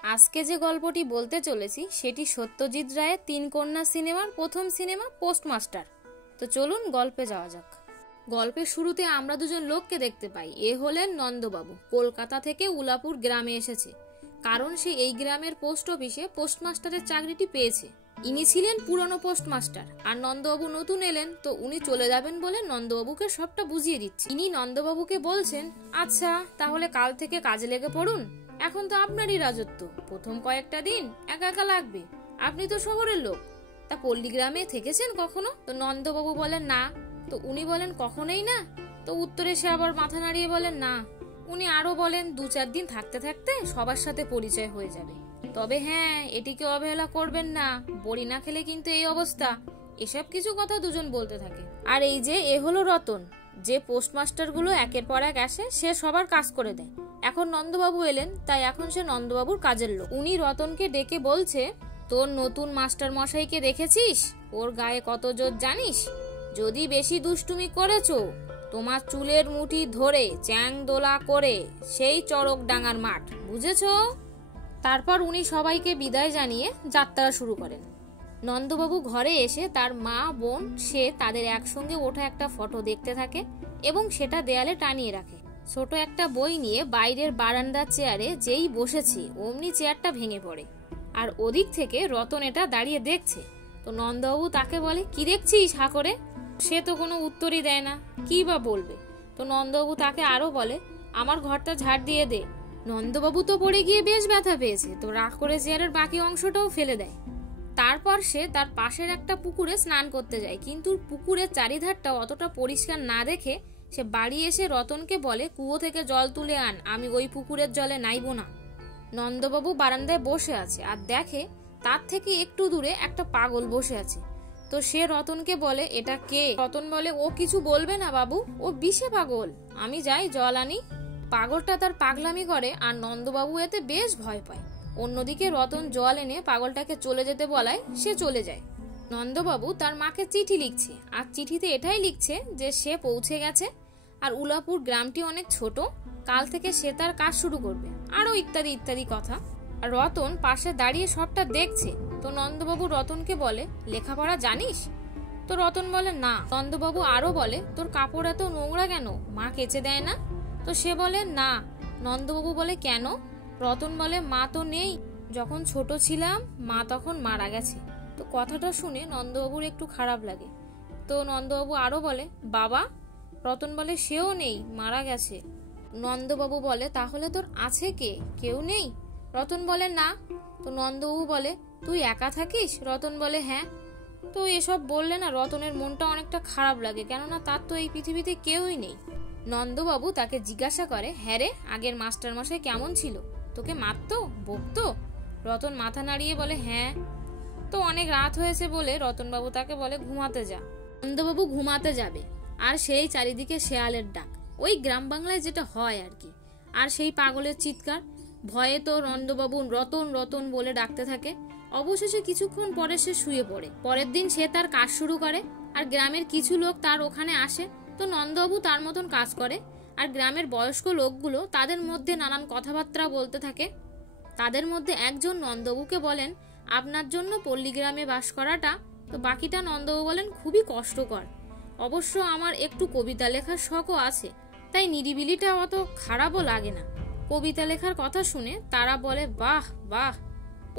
আজকে যে গল্পটি বলতে চলেছি সেটি সত্যজিৎ রায়ের ৩ কন্যা সিনেমার প্রথম সিনেমা পোস্টমাস্টার। তো চলুন গল্পে যাওয়া যাক। গল্পের শুরুতে আমরা দুজন লোককে দেখতে পাই। এ হলেন নন্দবাবু। কলকাতা থেকে উলাপুর গ্রামে এসেছে, কারণ সে এই গ্রামের পোস্ট অফিসে পোস্টমাস্টারের চাকরিটি পেয়েছে। ইনি ছিলেন পুরনো পোস্টমাস্টার, আর নন্দবাবু নতুন এলেন, তো উনি চলে যাবেন বলে নন্দবাবুকে সবটা বুঝিয়ে দিচ্ছে। ইনি নন্দবাবুকে বলছেন, আচ্ছা তাহলে কাল থেকে কাজে লেগে পড়ুন, এখন তো আপনারই রাজত্ব, প্রথম কয়েকটা দিন একা একা লাগবে, আপনি তো শহরের লোক, তা পল্লীগ্রামে থেকেছেন কখনো? তো নন্দবাবু বলেন না। তো উনি বলেন কখনোই না? তো উত্তরে সে আবার মাথা নাড়িয়ে বলেন না। উনি আরো বলেন ২-৪ দিন থাকতে থাকতে সবার সাথে পরিচয় হয়ে যাবে, তবে হ্যাঁ এটিকে অবহেলা করবেন না, বড়ি না খেলে কিন্তু এই অবস্থা। এসব কিছু কথা দুজন বলতে থাকে। আর এই যে এ হলো রতন, যে পোস্টমাস্টার গুলো একের পর এক আসে, সে সবার কাজ করে দেয়। এখন নন্দবাবু এলেন, তাই এখন সে নন্দবাবুর কাজের লোক। উনি রতনকে ডেকে বলছে, তোর নতুন মাস্টার মশাইকে দেখেছিস? ওর গায়ে কত জোর জানিস? যদি বেশি দুষ্টুমি করেছো, তোমার চুলের মুঠি ধরে চ্যাং দোলা করে সেই চড়ক ডাঙ্গার মাঠ, বুঝেছো? তারপর উনি সবাইকে বিদায় জানিয়ে যাত্রা শুরু করেন। নন্দবাবু ঘরে এসে তার মা, বোন, সে তাদের একসঙ্গে ওঠা একটা ফটো দেখতে থাকে এবং সেটা দেয়ালে টানিয়ে রাখে। ছোট একটা বই নিয়ে বাইরের বারান্দার চেয়ারে যেই বসেছে, অমনি চেয়ারটা ভেঙে পড়ে। আর ওদিক থেকে রতন এটা দাঁড়িয়ে দেখছে। তো নন্দবাবু তাকে বলে, কি দেখছিস হা করে? সে তো কোনো উত্তরই দেয় না, কি বা বলবে। তো নন্দবাবু তাকে আরো বলে, আমার ঘরটা ঝাড় দিয়ে দে। নন্দবাবু তো পড়ে গিয়ে বেশ ব্যথা পেয়েছে, তো রাগ করে চেয়ারের বাকি অংশটাও ফেলে দেয়। তারপর সে তার পাশের একটা পুকুরে স্নান করতে যায়, কিন্তু পুকুরের চারিধারটা অতটা পরিষ্কার না দেখে সে বাড়ি এসে রতনকে বলে, কুয়ো থেকে জল তুলে আন, আমি ওই পুকুরের জলে নাইবো না। নন্দবাবু বারান্দায় বসে আছে আর দেখে তার থেকে একটু দূরে একটা পাগল বসে আছে। তো সে রতনকে বলে, এটা কে? রতন বলে, ও কিছু বলবে না বাবু, ও বিষে পাগল, আমি যাই জল আনি। পাগলটা তার পাগলামি করে আর নন্দবাবু এতে বেশ ভয় পায়। অন্যদিকে রতন জল এনে পাগলটাকে চলে যেতে বলায় সে চলে যায়। নন্দবাবু তার মাকে চিঠি লিখছে, আর চিঠিতে এটাই লিখছে যে সে পৌঁছে গেছে, আর উলাপুর গ্রামটি অনেক ছোট, কাল থেকে সে তার কাজ শুরু করবে, আরো ইত্যাদি ইত্যাদি কথা। আর রতন পাশে দাঁড়িয়ে সবটা দেখছে। তো নন্দবাবু রতনকে বলে, লেখাপড়া জানিস? তো রতন বলে না। নন্দবাবু আরো বলে, তোর কাপড় এত নোংরা কেন, মা কেচে দেয় না? তো সে বলে না। নন্দবাবু বলে, কেন? রতন বলে, মা তো নেই, যখন ছোট ছিলাম মা তখন মারা গেছে। তো কথাটা শুনে নন্দবাবুর একটু খারাপ লাগে। তো নন্দবাবু আরো বলে, বাবা? রতন বলে, সেও নেই, মারা গেছে। নন্দবাবু বলে, তাহলে তোর আছে কে? কেউ নেই? রতন বলে না। তো নন্দবাবু বলে, তুই একা থাকিস? রতন বলে, হ্যাঁ। তো এসব বললে না রতনের মনটা অনেকটা খারাপ লাগে, কেননা তার তো এই পৃথিবীতে কেউই নেই। নন্দবাবু তাকে জিজ্ঞাসা করে, হ্যাঁ রে, আগের মাস্টার মশাই কেমন ছিল? তোকে মারতো, বকতো? রতন মাথা নাড়িয়ে বলে, হ্যাঁ। তো অনেক রাত হয়েছে বলে রতনবাবু তাকে বলে, ঘুমাতে যা। নন্দবাবু ঘুমাতে যাবে, আর সেই চারিদিকে শেয়ালের ডাক, ওই গ্রাম বাংলায় যেটা হয় আর কি, আর সেই পাগলের চিৎকার। ভয়ে তো নন্দবাবু রতন রতন বলে ডাকতে থাকে। অবশেষে কিছুক্ষণ পরে সে শুয়ে পড়ে। পরের দিন সে তার কাজ শুরু করে, আর গ্রামের কিছু লোক তার ওখানে আসে। তো নন্দবাবু তার মতন কাজ করে, আর গ্রামের বয়স্ক লোকগুলো তাদের মধ্যে নানান কথাবার্তা বলতে থাকে। তাদের মধ্যে একজন নন্দবাবুকে বলেন, আপনার জন্য পল্লীগ্রামে বাস করাটা, তো বাকিটা নন্দবাবু বলেন, খুবই কষ্টকর। অবশ্য আমার একটু কবিতা লেখার শখও আছে, তাই নিরিবিলিটা অত খারাপও লাগে না। কবিতা লেখার কথা শুনে তারা বলে, বাহ বাহ।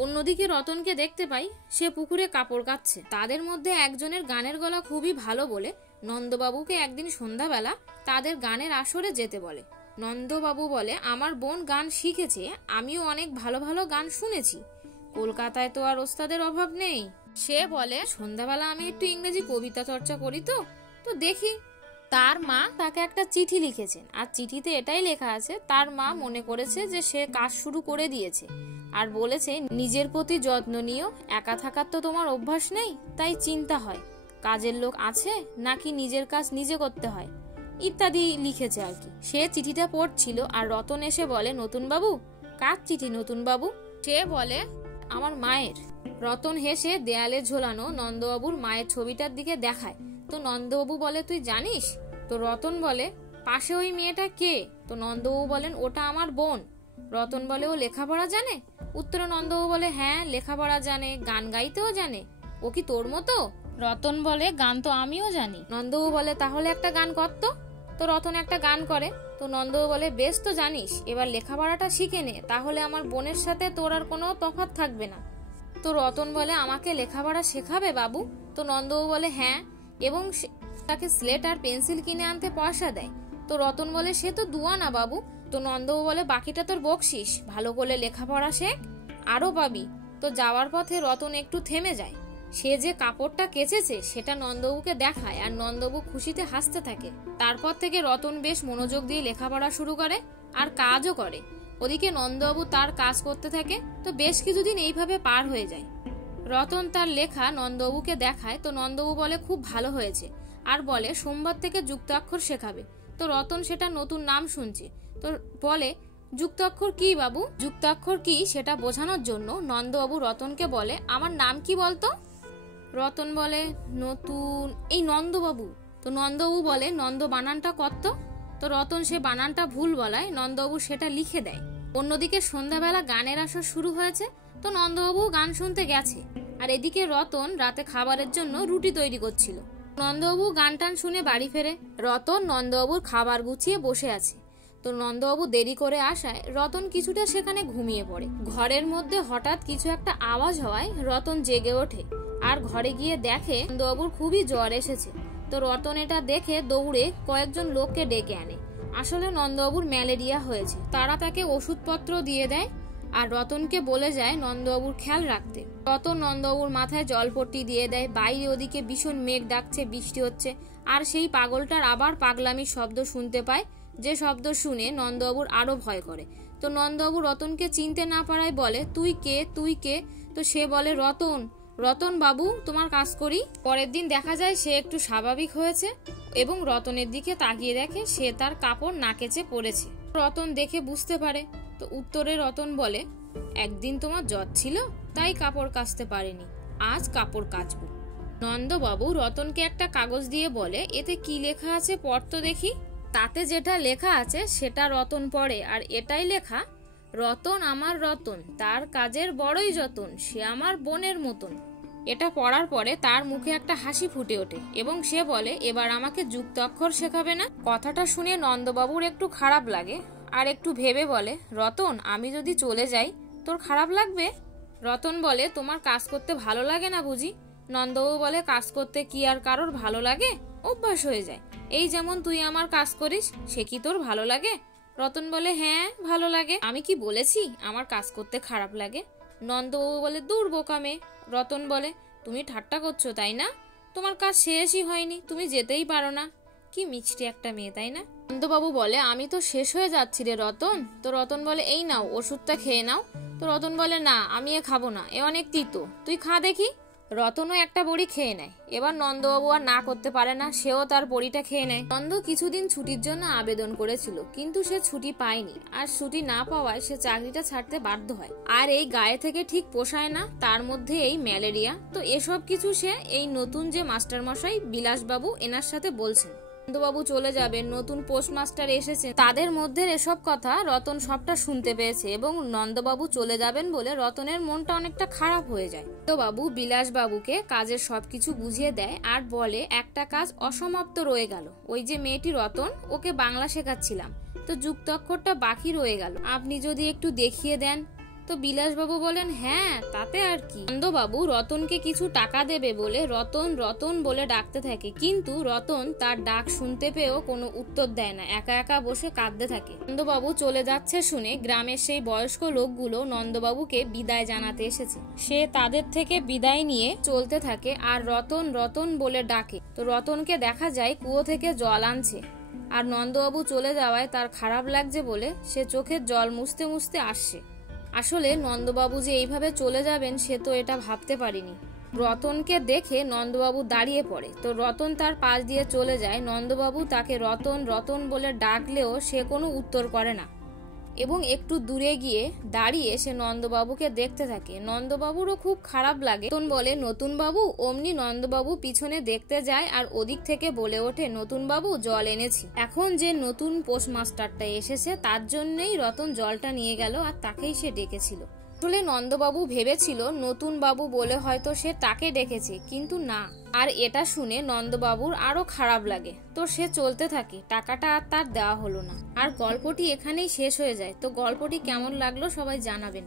অন্যদিকে রতনকে দেখতে পাই, সে পুকুরে কাপড় কাচ্ছে। তাদের মধ্যে একজনের গানের গলা খুবই ভালো বলে নন্দবাবুকে একদিন সন্ধ্যাবেলা তাদের গানের আসরে যেতে বলে। নন্দবাবু বলে, আমার বোন গান শিখেছে, আমিও অনেক ভালো ভালো গান শুনেছি, কলকাতায় তো আর ওস্তাদের অভাব নেই। সে বলে, সন্ধ্যাবেলা আমি একটু ইংরেজি কবিতা চর্চা করি, তো দেখি। তার মা তাকে একটা চিঠি লিখেছেন, আর চিঠিতে এটাই লেখা আছে, তার মা মনে করেছে যে সে কাজ শুরু করে দিয়েছে, আর বলেছে, নিজের প্রতি যত্ন নিও, একা থাকার তো তোমার অভ্যাস নেই, তাই চিন্তা হয় কাজের লোক আছে নাকি নিজের কাজ নিজে করতে হয়, ইত্যাদি লিখেছে আর কি। সে চিঠিটা পড়ছিল, আর রতন এসে বলে, নতুন বাবু? কার চিঠি নতুন বাবু? সে বলে, আমার মায়ের। রতন হেসে দেয়ালে ঝোলানো নন্দবাবুর মায়ের ছবিটার দিকে দেখায়। তো নন্দবাবু বলে, তুই জানিস? তো রতন বলে, পাশে ওই মেয়েটা কে? তো নন্দবাবু বলেন, ওটা আমার বোন। রতন বলে, ও লেখাপড়া জানে? উত্তরে নন্দবাবু বলে, হ্যাঁ লেখাপড়া জানে, গান গাইতেও জানে। ও কি তোর মতো? রতন বলে, গান তো আমিও জানি। নন্দবাবু বলে, তাহলে একটা গান কর তো। তো রতন একটা গান করে। তো নন্দবাবু বলে, বেশ তো জানিস, এবার লেখাপড়াটা শিখে নে, তাহলে আমার বোনের সাথে তোর আর কোনো তফাৎ থাকবে না। তো রতন বলে, আমাকে লেখাপড়া শেখাবে বাবু? তো নন্দবাবু বলে, হ্যাঁ, এবং তাকে স্লেট আর পেন্সিল কিনে আনতে পয়সা দেয়। তো রতন বলে, সে তো দুয়ানা বাবু। তো নন্দবাবু বলে, বাকিটা তোর বকশিস, ভালো করে লেখাপড়া শেখ, আরো পাবি। তো যাওয়ার পথে রতন একটু থেমে যায়। সে যে কাপড়টা কেচেছে সেটা নন্দবাবুকে দেখায়, আর নন্দবাবু খুশিতে হাসতে থাকে। তারপর থেকে রতন বেশ মনোযোগ দিয়ে লেখাপড়া শুরু করে আর কাজও করে। ওদিকে নন্দবাবু তার কাজ করতে থাকে। তো বেশ কিছুদিন এইভাবে পার হয়ে যায়। রতন তার লেখা নন্দবাবুকে দেখায়। তো নন্দবাবু বলে, খুব ভালো হয়েছে, আর বলে সোমবার থেকে যুক্তাক্ষর শেখাবে। তো রতন সেটা নতুন নাম শুনছে। তো বলে, যুক্তাক্ষর কি বাবু? যুক্তাক্ষর কি সেটা বোঝানোর জন্য নন্দবাবু রতনকে বলে, আমার নাম কি বলতো? রতন বলে, নতুন এই নন্দবাবু। তো নন্দবাবু বলে, নন্দ বানানটা কত? তো রতন সে বানানটা ভুল বলায় নন্দবাবু সেটা লিখে দেয়। অন্যদিকে সন্ধ্যাবেলা গানের আসর শুরু হয়েছে। তো নন্দবাবু গান শুনতে গেছে, আর এদিকে রতন রাতে খাবারের জন্য রুটি তৈরি করছিল। নন্দবাবু গান টান শুনে বাড়ি ফেরে। রতন নন্দবাবুর খাবার গুছিয়ে বসে আছে। তো নন্দবাবু দেরি করে আসায় রতন কিছুটা সেখানে ঘুমিয়ে পড়ে। ঘরের মধ্যে হঠাৎ কিছু একটা আওয়াজ হওয়ায় রতন জেগে ওঠে, আর ঘরে গিয়ে দেখে নন্দবাবুর খুবই জ্বর এসেছে। তো রতন এটা দেখে দৌড়ে কয়েকজন লোককে ডেকে আনে। আসলে নন্দবাবুর ম্যালেরিয়া হয়েছে। তারা তাকে ওষুধপত্র দিয়ে দেয়, আর রতনকে বলে যায় নন্দবাবুর খেয়াল রাখতে। রতন নন্দবাবুর মাথায় জলপট্টি দিয়ে দেয়। বাইরে ওদিকে ভীষণ মেঘ ডাকছে, বৃষ্টি হচ্ছে, আর সেই পাগলটার আবার পাগলামির শব্দ শুনতে পায়, যে শব্দ শুনে নন্দবাবুর আরো ভয় করে। তো নন্দবাবু রতনকে চিনতে না পারায় বলে, তুই কে, তুই কে? তো সে বলে, রতন, রতন বাবু, তোমার কাজ করি। পরের দিন দেখা যায় সে একটু স্বাভাবিক হয়েছে এবং রতনের দিকে তাকিয়ে দেখে সে তার কাপড় না কেচে পড়েছে। রতন দেখে বুঝতে পারে। তো উত্তরে রতন বলে, একদিন তোমার জ্বর ছিল, তাই কাপড় কাচতে পারিনি, আজ কাপড় কাচবো। নন্দবাবু রতনকে একটা কাগজ দিয়ে বলে, এতে কি লেখা আছে পড় তো দেখি। তাতে যেটা লেখা আছে সেটা রতন পড়ে, আর এটাই লেখা, রতন আমার রতন, তার কাজের বড়ই যতন, সে আমার বোনের মতন। এটা পড়ার পরে তার মুখে একটা হাসি ফুটে ওঠে এবং সে বলে, এবার আমাকে যুক্তাক্ষর শেখাবে না? কথাটা শুনে নন্দবাবুর একটু খারাপ লাগে, আর একটু ভেবে বলে, রতন, আমি যদি চলে যাই তোর খারাপ লাগবে? রতন বলে, তোমার কাজ করতে ভালো লাগে না বুঝি? নন্দবাবু বলে, কাজ করতে কি আর কারোর ভালো লাগে? অভ্যাস হয়ে যায়। এই যেমন তুই আমার কাজ করিস, সে কি তোর ভালো লাগে? রতন বলে, হ্যাঁ ভালো লাগে। আমি কি বলেছি আমার কাজ করতে খারাপ লাগে? নন্দবাবু বলে, দূর বোকা মেয়ে। রতন বলে, তুমি ঠাট্টা করছো তাই না? তোমার কাজ শেষই হয়নি, তুমি যেতেই পারো না। কি মিষ্টি একটা মেয়ে, তাই না? নন্দবাবু বলে, আমি তো শেষ হয়ে যাচ্ছি রে রতন। তো রতন বলে, এই নাও ওষুধটা খেয়ে নাও। তো রতন বলে, না আমি এ খাবো না, এ অনেক তিতো, তুই খা দেখি। রতনও একটা বড়ি খেয়ে নেয়। এবার নন্দবাবু আর না করতে পারে না, সেও তার বড়িটা খেয়ে নেয়। নন্দ কিছুদিন ছুটির জন্য আবেদন করেছিল, কিন্তু সে ছুটি পায়নি, আর ছুটি না পাওয়ায় সে চাকরিটা ছাড়তে বাধ্য হয়। আর এই গায়ে থেকে ঠিক পোষায় না, তার মধ্যে এই ম্যালেরিয়া। তো এসব কিছু সে এই নতুন যে মাস্টারমশাই বিলাসবাবু এনার সাথে বলছেন। নন্দবাবু চলে যাবেন, নতুন পোস্টমাস্টার এসেছে, তাদের মধ্যে এসব কথা রতন সবটা শুনতে পেয়েছে এবং নন্দবাবু চলে যাবেন বলে রতনের মনটা অনেকটা খারাপ হয়ে যায়। নন্দবাবু বিলাসবাবুকে কাজের সবকিছু বুঝিয়ে দেয় আর বলে, একটা কাজ অসমাপ্ত রয়ে গেল, ওই যে মেয়েটি রতন, ওকে বাংলা শেখাচ্ছিলাম, তো যুক্তাক্ষরটা বাকি রয়ে গেল, আপনি যদি একটু দেখিয়ে দেন। তো বিলাসবাবু বলেন, হ্যাঁ তাতে আর কি। নন্দবাবু রতনকে কিছু টাকা দেবে বলে রতন রতন বলে ডাকতে থাকে, কিন্তু রতন তার ডাক শুনতে পেয়েও কোনো উত্তর দেয় না, একা একা বসে কাঁদতে থাকে। নন্দবাবু চলে যাচ্ছে শুনে গ্রামের সেই বয়স্ক লোকগুলো নন্দবাবুকে বিদায় জানাতে এসেছে। সে তাদের থেকে বিদায় নিয়ে চলতে থাকে আর রতন রতন বলে ডাকে। তো রতনকে দেখা যায় কুয়ো থেকে জল আনছে, আর নন্দবাবু চলে যাওয়ায় তার খারাপ লাগছে বলে সে চোখের জল মুছতে মুছতে আসছে। আসলে নন্দবাবু যে এইভাবে চলে যাবেন সে তো এটা ভাবতে পারিনি। রতনকে দেখে নন্দবাবু দাঁড়িয়ে পড়ে। তো রতন তার পাশ দিয়ে চলে যায়। নন্দবাবু তাকে রতন রতন বলে ডাকলেও সে কোনো উত্তর করে না এবং একটু দূরে গিয়ে দাঁড়িয়ে সে নন্দবাবুকে দেখতে থাকে। নন্দবাবুরও খুব খারাপ লাগে। রতন বলে, নতুন বাবু। অমনি নন্দবাবু পিছনে দেখতে যায় আর ওদিক থেকে বলে ওঠে, নতুন বাবু জল এনেছি। এখন যে নতুন পোস্টমাস্টারটা এসেছে তার জন্যই রতন জলটা নিয়ে গেল আর তাকেই সে ডেকেছিল। আসলে নন্দবাবু ভেবেছিল নতুন বাবু বলে হয়তো সে তাকে ডেকেছে, কিন্তু না। আর এটা শুনে নন্দবাবুর আরো খারাপ লাগে। তো সে চলতে থাকে, টাকাটা আর তার দেওয়া হলো না। আর গল্পটি এখানেই শেষ হয়ে যায়। তো গল্পটি কেমন লাগলো সবাই জানাবেন।